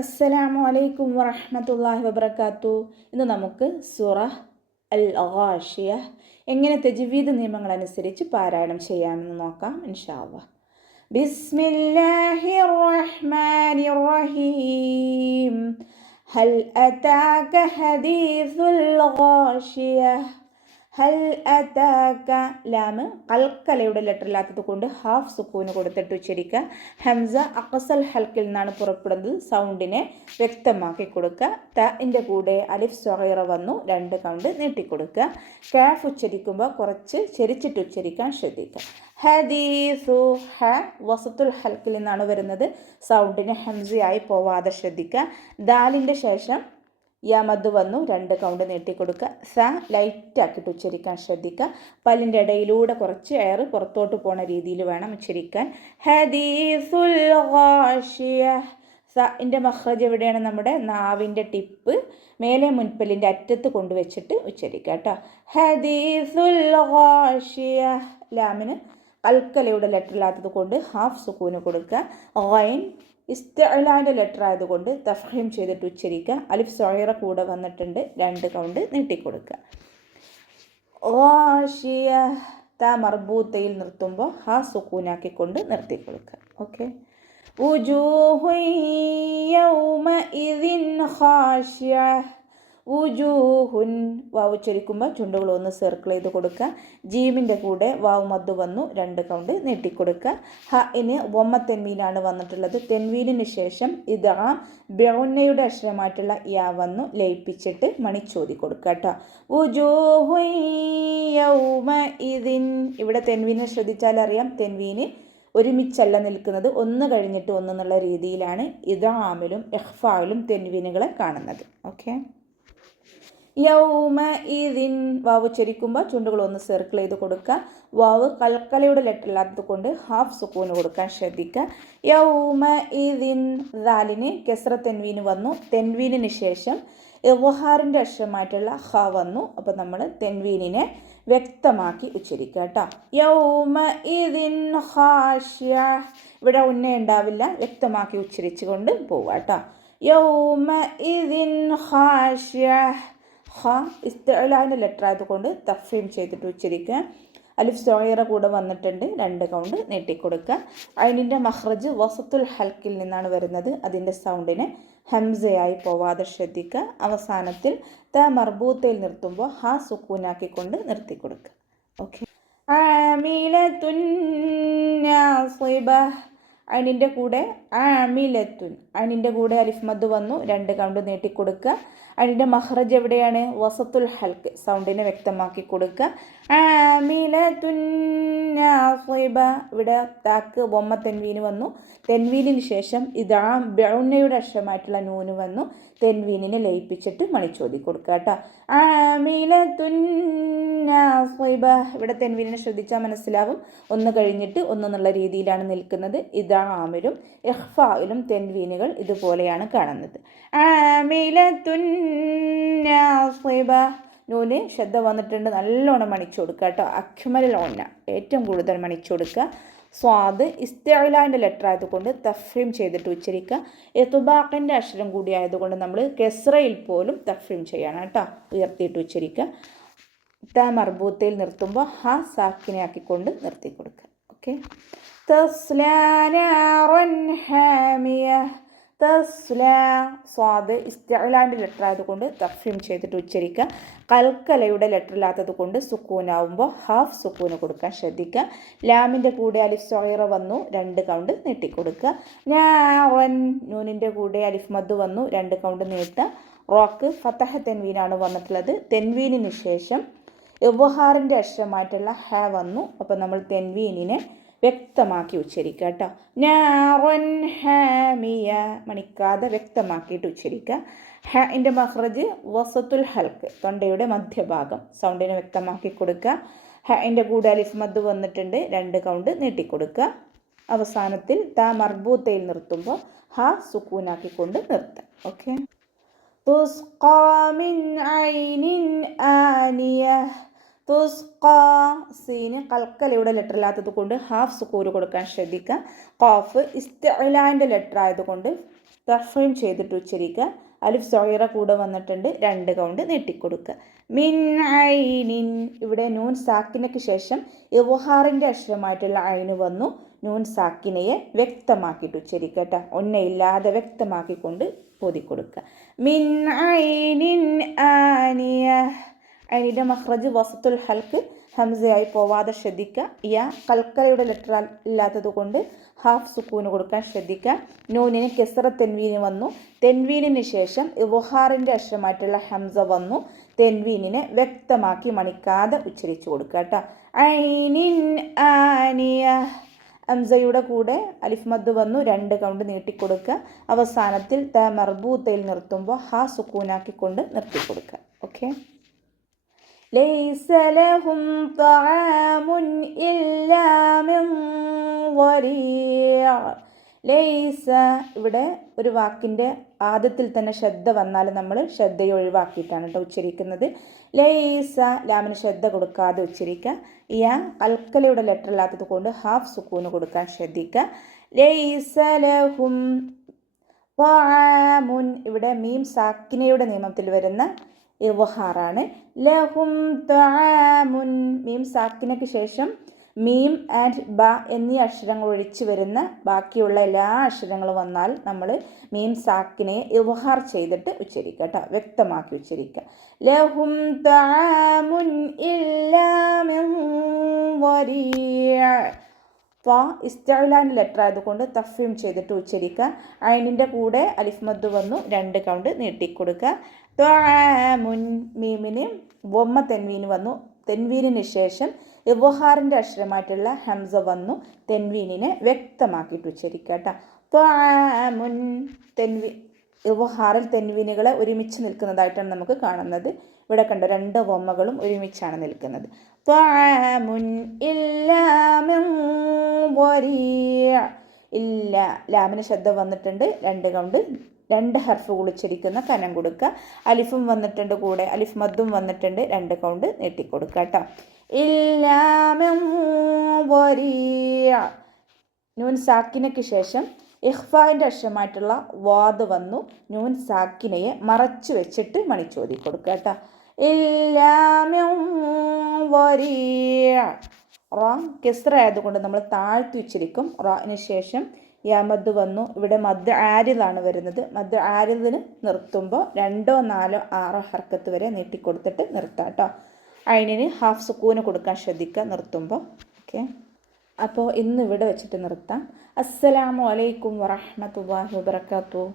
അസ്സലാമു അലൈക്കും വറഹ്മത്തുള്ളാഹി വബറകാത്തു. ഇന്ന് നമുക്ക് സൂറ അൽ ഗാഷിയ എങ്ങനെ തജ്വീദ് നിയമങ്ങൾ അനുസരിച്ച് പാരായണം ചെയ്യാമെന്ന് നോക്കാം ഇൻഷാ അല്ലാഹ്. ബിസ്മില്ലാഹിർ റഹ്മാനിർ റഹീം. ഹൽ അതാക ഹദീസുൽ ഗാഷിയ. ഹൽ അതാക ലാമ് കൽക്കലയുടെ ലെറ്റർ ഇല്ലാത്തത് കൊണ്ട് ഹാഫ് സുക്കൂന് കൊടുത്തിട്ട് ഉച്ചരിക്കുക. ഹംസ അഖസൽ ഹൽക്കിൽ നിന്നാണ് പുറപ്പെടുന്നത്. സൗണ്ടിനെ വ്യക്തമാക്കി കൊടുക്കുക. തൻ്റെ കൂടെ അലിഫ് സ്വഗീറ വന്നു 2 കൗണ്ട് നീട്ടിക്കൊടുക്കുക. കാഫ് ഉച്ചരിക്കുമ്പോൾ കുറച്ച് ചെരിച്ചിട്ട് ഉച്ചരിക്കാൻ ശ്രദ്ധിക്കുക. ഹദീസു ഹ വസത്തുൽ ഹൽക്കിൽ നിന്നാണ് വരുന്നത്. സൗണ്ടിന് ഹംസയായി പോവാതെ ശ്രദ്ധിക്കുക. ദാലിൻ്റെ ശേഷം യമദ് വന്നു 2 കൗണ്ട് നീട്ടിക്കൊടുക്കുക. സ ലൈറ്റാക്കിയിട്ട് ഉച്ചരിക്കാൻ ശ്രദ്ധിക്കുക. പല്ലിൻ്റെ ഇടയിലൂടെ കുറച്ച് എയർ പുറത്തോട്ട് പോണ രീതിയിൽ വേണം ഉച്ചരിക്കാൻ. ഹദീസുൽ ഗാഷിയ. സൻ്റെ മഖ്റജ് എവിടെയാണ്? നമ്മുടെ നാവിൻ്റെ ടിപ്പ് മേലെ മുൻപല്ലിൻ്റെ അറ്റത്ത് കൊണ്ടുവച്ചിട്ട് ഉച്ചരിക്കുക കേട്ടോ. ഹദീസുൽ ഗാഷിയ. ലാമിന് കൽക്കലയുടെ ലെറ്റർ ഇല്ലാത്തത് കൊണ്ട് ഹാഫ് സുക്കൂന് കൊടുക്കുക. ഗൈൻ ഇസ്തിഅലാൻ്റെ ലെറ്റർ ആയതുകൊണ്ട് തഫ്ഹീം ചെയ്തിട്ട് ഉച്ചരിക്കുക. അലിഫ് സ്വഗീറ കൂടെ വന്നിട്ടുണ്ട്. 2 കൗണ്ട് നീട്ടിക്കൊടുക്കുക. ഗാഷിയ ത മർബൂത്തയിൽ നിർത്തുമ്പോൾ ഹാ സുക്കൂനാക്കിക്കൊണ്ട് നിർത്തിക്കൊടുക്കുക. ഓക്കെ. വുജൂഹു യൗമഇദിൻ ഖാശിയ. വുജൂഹുൻ വാവ് ഉച്ചരിക്കുമ്പോൾ ചുണ്ടുകൾ ഒന്ന് സർക്കിൾ ചെയ്ത് കൊടുക്കുക. ജീമിൻ്റെ കൂടെ വാവ് മദ് വന്നു 2 കൗണ്ട് നീട്ടിക്കൊടുക്കുക. ഹ ഇന് വമ്മ തെൻവീനാണ് വന്നിട്ടുള്ളത്. തെൻവീനിന് ശേഷം ഇദാ ബിഉന്നയുടെ അക്ഷരമായിട്ടുള്ള യാ വന്നു ലയിപ്പിച്ചിട്ട് മണിച്ചോതി കൊടുക്കുക കേട്ടോ. വുജൂഹു യൗമഇദിൻ. ഇവിടെ തെൻവീനെ ശ്രദ്ധിച്ചാൽ അറിയാം, തെൻവീന് ഒരുമിച്ചല്ല നിൽക്കുന്നത്, ഒന്ന് കഴിഞ്ഞിട്ട് ഒന്ന് എന്നുള്ള രീതിയിലാണ് ഇദാമിലും ഇഖ്ഫായിലും തെൻവീനുകളെ കാണുന്നത്. ഓക്കെ. യൗമ ഇതിൻ വാവ് ഉച്ചരിക്കുമ്പോൾ ചുണ്ടുകൾ ഒന്ന് സർക്കിൾ ചെയ്ത് കൊടുക്കുക. വാവ് കൽക്കലയുടെ ലെറ്റർ ഇല്ലാത്തത് കൊണ്ട് ഹാഫ് സുക്കൂന് കൊടുക്കാൻ ശ്രദ്ധിക്കുക. യൗമ ഇതിൻ. ദാലിന് കെസ്ര തെൻവീന് വന്നു. തെൻവീനിന് ശേഷം ഇവഹാറിൻ്റെ അക്ഷരമായിട്ടുള്ള ഹ വന്നു. അപ്പോൾ നമ്മൾ തെൻവീനിനെ വ്യക്തമാക്കി ഉച്ചരിക്കുക കേട്ടോ. യൗമ ഇതിൻ ഖാശിയ. ഇവിടെ ഉന്ന ഉണ്ടാവില്ല, വ്യക്തമാക്കി ഉച്ചരിച്ചുകൊണ്ട് പോവുക കേട്ടോ. യൗമ ഇതിൻ ഖാശിയ. ഹ ഇസ്തിഅലാൻ്റെ ലെറ്റർ ആയതുകൊണ്ട് തഫ്ഹീം ചെയ്തിട്ട് ഉച്ചരിക്കുക. അലിഫ് സ്വഗീറ കൂടെ വന്നിട്ടുണ്ട്. 2 കൗണ്ട് നീട്ടിക്കൊടുക്കുക. ഐനിൻ്റെ മഖ്റജ് വസത്തുൽ ഹൽക്കിൽ നിന്നാണ് വരുന്നത്. അതിൻ്റെ സൗണ്ടിന് ഹംസയായി പോവാതെ ശ്രദ്ധിക്കുക. അവസാനത്തിൽ ത മർബൂത്തയിൽ നിർത്തുമ്പോൾ ഹാ സുക്കൂനാക്കിക്കൊണ്ട് നിർത്തിക്കൊടുക്കുക. ഓക്കെ. ആമിലത്തുൻ നാസിബ. അനിൻ്റെ കൂടെ ആമിലത്തുൻ. അനിൻ്റെ കൂടെ അലിഫ് മദ് വന്നു 2 കൗണ്ട് നീട്ടിക്കൊടുക്കുക. അനിൻ്റെ മഖ്റജ് എവിടെയാണ്? വസത്തുൽ ഹൽക്ക്. സൗണ്ടിനെ വ്യക്തമാക്കി കൊടുക്കുക. ആമിലത്തുൻ നാസിബ. ഇവിടെ താക്ക് വമ്മ തെൻവീന് വന്നു. തെൻവീനിന് ശേഷം ഇദാ ബിഉന്നയുടെ അക്ഷരമായിട്ടുള്ള നൂന് വന്നു. തെൻവീനിനെ ലയിപ്പിച്ചിട്ട് മണിച്ചോതി കൊടുക്കുക കേട്ടോ. ആമിലത്തുൻ നാസിബ. ഇവിടെ തെൻവീനിനെ ശ്രദ്ധിച്ചാൽ മനസ്സിലാവും, ഒന്ന് കഴിഞ്ഞിട്ട് ഒന്ന് എന്നുള്ള രീതിയിലാണ് നിൽക്കുന്നത്. ഇദാമിലും ഇഖ്ഫായിലും തെൻവീനുകൾ ഇതുപോലെയാണ് കാണുന്നത്. ആമിലത്തുൻ നാസിബ. നൂന് ശ്രദ്ധ വന്നിട്ടുണ്ട്, നല്ലോണം മണിച്ചു കൊടുക്കുക കേട്ടോ. അക്മൽ ഓന്ന ഏറ്റവും കൂടുതൽ മണിച്ചു കൊടുക്കുക. സ്വാദ് ഇസ്തിഅലാൻ്റെ ലെറ്റർ ആയതുകൊണ്ട് തഫ്ഹീം ചെയ്തിട്ട് ഉച്ചരിക്കുക. ഇത്ബാഖിൻ്റെ അക്ഷരം കൂടി ആയതുകൊണ്ട് നമ്മൾ കെസ്റയിൽ പോലും തഫ്ഹീം ചെയ്യണം കേട്ടോ, ഉയർത്തിയിട്ട് ഉച്ചരിക്കുക. ത മർബൂത്തയിൽ നിർത്തുമ്പോൾ ഹ സാക്കിനാക്കിക്കൊണ്ട് നിർത്തി കൊടുക്കുക. ഓക്കെ. തസ്ലാ നാറൻ ഹാമിയ. തസ്ല സ്വാദ് ഇസ്തിഅലാൻ്റെ ലെറ്റർ ആയതുകൊണ്ട് തഫ്ഹീം ചെയ്തിട്ട് ഉച്ചരിക്കുക. കൽക്കലയുടെ ലെറ്റർ ഇല്ലാത്തത് കൊണ്ട് സുക്കൂനാവുമ്പോൾ ഹാഫ് സുക്കൂന് കൊടുക്കാൻ ശ്രദ്ധിക്കുക. ലാമിൻ്റെ കൂടെ അലിഫ് സ്വഗീറ വന്നു 2 കൗണ്ട് നീട്ടിക്കൊടുക്കുക. നാറൻ. നൂനിൻ്റെ കൂടെ അലിഫ് മദ് വന്നു 2 കൗണ്ട് നീട്ടുക. റോക്ക് ഫതഹ തെൻവീനാണ് വന്നിട്ടുള്ളത്. തെൻവീനിന് ശേഷം ഇവഹാറിൻ്റെ അക്ഷരമായിട്ടുള്ള ഹ വന്നു. അപ്പോൾ നമ്മൾ തെൻവീനിനെ വ്യക്തമാക്കി ഉച്ചരിക്കുക കേട്ടോ. നാറൻ ഹാമിയ. മണിക്കാതെ വ്യക്തമാക്കിയിട്ട് ഉച്ചരിക്കുക. ഹൻ്റെ മഖ്റജ് വസത്തുൽ ഹൽക്ക്, തൊണ്ടയുടെ മധ്യഭാഗം. സൗണ്ടിനെ വ്യക്തമാക്കി കൊടുക്കുക. ഹൻ്റെ കൂടെ അലിഫ് മദ് വന്നിട്ടുണ്ട്. 2 കൗണ്ട് നീട്ടിക്കൊടുക്കുക. അവസാനത്തിൽ ത മർബൂത്തയിൽ നിർത്തുമ്പോൾ ഹ സുക്കൂനാക്കിക്കൊണ്ട് നിർത്തുക. ഓക്കെ. തുസ്ഖാ മിൻ ഐനിൻ ആനിയ. തുസ്ഖ സീന് കൽക്കലയുടെ ലെറ്റർ ഇല്ലാത്തത് കൊണ്ട് ഹാഫ് സുക്കൂന് കൊടുക്കാൻ ശ്രദ്ധിക്കുക. ഖാഫ് ഇസ്തിഅലാൻ്റെ ലെറ്റർ ആയതുകൊണ്ട് തഫീം ചെയ്തിട്ട് ഉച്ചരിക്കുക. അലിഫ് സോയിറ കൂടെ വന്നിട്ടുണ്ട്, 2 കൗണ്ട് നീട്ടിക്കൊടുക്കുക. മിൻ ഐനിൻ, ഇവിടെ നൂൻ സാക്കിനയ്ക്ക് ശേഷം ഇവഹാറിൻ്റെ അക്ഷരമായിട്ടുള്ള ഐന് വന്നു. നൂൻ സാക്കിനയെ വ്യക്തമാക്കിയിട്ട് ഉച്ചരിക്കുക കേട്ടോ, ഒന്നയില്ലാതെ വ്യക്തമാക്കിക്കൊണ്ട് ഓതിക്കൊടുക്കുക. മിൻ ഐനിൻ ആനിയ, ഐനിൻ്റെ മഖ്റജ് വസത്തുൽ ഹൽക്ക് ഹംസയായി പോവാതെ ശ്രദ്ധിക്കുക. കൽക്കലയുടെ ലെറ്റർ ഇല്ലാത്തത് കൊണ്ട് ഹാഫ് സുക്കൂന് കൊടുക്കാൻ ശ്രദ്ധിക്കുക. നൂനിന് കെസ്റ തെൻവീന് വന്നു. തെൻവീനിന് ശേഷം ഇവഹാറിൻ്റെ അക്ഷരമായിട്ടുള്ള ഹംസ വന്നു. തെൻവീനിനെ വ്യക്തമാക്കി മണിക്കാതെ ഉച്ചരിച്ചു കൊടുക്കുക കേട്ടോ. ഐനിൻ ആനിയ, ഹംസയുടെ കൂടെ അലിഫ് മദ് വന്നു, 2 കൗണ്ട് നീട്ടിക്കൊടുക്കുക. അവസാനത്തിൽ ത മർബൂത്തയിൽ നിർത്തുമ്പോൾ ഹാ സുക്കൂനാക്കിക്കൊണ്ട് നിർത്തിക്കൊടുക്കുക. ഓക്കെ. ليس لهم طعام إلا من ضريع. ലൈസ, ഇവിടെ ഒരു വാക്കിൻ്റെ ആദ്യത്തിൽ തന്നെ ശ്രദ്ധ വന്നാൽ നമ്മൾ ശ്രദ്ധയെ ഒഴിവാക്കിയിട്ടാണ് കേട്ടോ ഉച്ചരിക്കുന്നത്. ലൈസ, ലാമിന് ശ്രദ്ധ കൊടുക്കാതെ ഉച്ചരിക്കുക. കൽക്കലയുടെ ലെറ്റർ ഇല്ലാത്തത് കൊണ്ട് ഹാഫ് സുക്കൂന് കൊടുക്കാൻ ശ്രദ്ധിക്കുക. ലൈസ ലഹും ത്വആമുൻ, ഇവിടെ മീം സാക്കിനയുടെ നിയമത്തിൽ വരുന്ന ഇവഹാറാണ്. ലഹും ത്വആമുൻ, മീം സാക്കിനയ്ക്ക് ശേഷം മീം ആൻഡ് ബ എന്നീ അക്ഷരങ്ങൾ ഒഴിച്ചു വരുന്ന ബാക്കിയുള്ള എല്ലാ അക്ഷരങ്ങളും വന്നാൽ നമ്മൾ മീം സാക്കിനെ ഇവഹാർ ചെയ്തിട്ട് ഉച്ചരിക്കുക കേട്ടോ, വ്യക്തമാക്കി ഉച്ചരിക്കുക. ലഹും ത്വആമുൻ ഇല്ലാ മിൻ ളരീഅ. ഇസ്തിഅലാൻ്റെ ലെറ്റർ ആയതുകൊണ്ട് തഫീം ചെയ്തിട്ട് ഉച്ചരിക്കുക. ഐനിൻ്റെ കൂടെ അലിഫ് മദ് വന്നു, 2 കൗണ്ട് നീട്ടിക്കൊടുക്കുക. ത്വആമുൻ, മീമിന് വമ്മ തെൻവീന് വന്നു. തെൻവീനിന് ശേഷം ഇവഹാറിൻ്റെ അക്ഷരമായിട്ടുള്ള ഹംസ വന്നു. തെൻവീനിനെ വ്യക്തമാക്കിയിട്ട് ഉച്ചരിക്കുക കേട്ടോ. ത്വആമുൻ, ഇവഹാറിൽ തെൻവീനുകളെ ഒരുമിച്ച് നിൽക്കുന്നതായിട്ടാണ് നമുക്ക് കാണുന്നത്. ഇവിടെ കണ്ടോ, 2 വമ്മകളും ഒരുമിച്ചാണ് നിൽക്കുന്നത്. ത്വആമുൻ ഇല്ലാ മിൻ ളരീഅ. ഇല്ല, ലാമിന് ശബ്ദം വന്നിട്ടുണ്ട്, 2 കൗണ്ട് 2 ഹർഫ് ഉച്ചരിക്കുന്ന കനം കൊടുക്കുക. അലിഫും വന്നിട്ടുണ്ട് കൂടെ, അലിഫ് മദ്ദും വന്നിട്ടുണ്ട്, 2 കൗണ്ട് നീട്ടിക്കൊടുക്കുക കേട്ടോ. ഇല്ലാ മിൻ ളരീഅ. നൂൻ സാക്കിനയ്ക്ക് ശേഷം ഇഖ്ഫാൻ്റെ അക്ഷരമായിട്ടുള്ള വാദ് വന്നു. നൂൻ സാക്കിനയെ മറച്ചു വെച്ചിട്ട് മണിച്ചോതി കൊടുക്കുക കേട്ടോ. ഇല്ലാ മിൻ ളരീഅ. റ കെസ്റ ആയതുകൊണ്ട് നമ്മൾ താഴ്ത്തി ഉച്ചരിക്കും. റാന് ശേഷം മദ് വന്നു. ഇവിടെ മദ് ആരിലാണ് വരുന്നത്. മദ് ആരിദിന് നിർത്തുമ്പോൾ 2, 4, 6 ഹർക്കത്ത് വരെ നീട്ടിക്കൊടുത്തിട്ട് നിർത്താം കേട്ടോ. ഐനിന് ഹാഫ് സുക്കൂന് കൊടുക്കാൻ ശ്രദ്ധിക്കുക നിർത്തുമ്പോൾ. ഓക്കെ, അപ്പോൾ ഇന്ന് ഇവിടെ വെച്ചിട്ട് നിർത്താം. അസ്സലാമു അലൈക്കും വറഹ്മത്തുള്ളാഹി വബറകാതുഹു.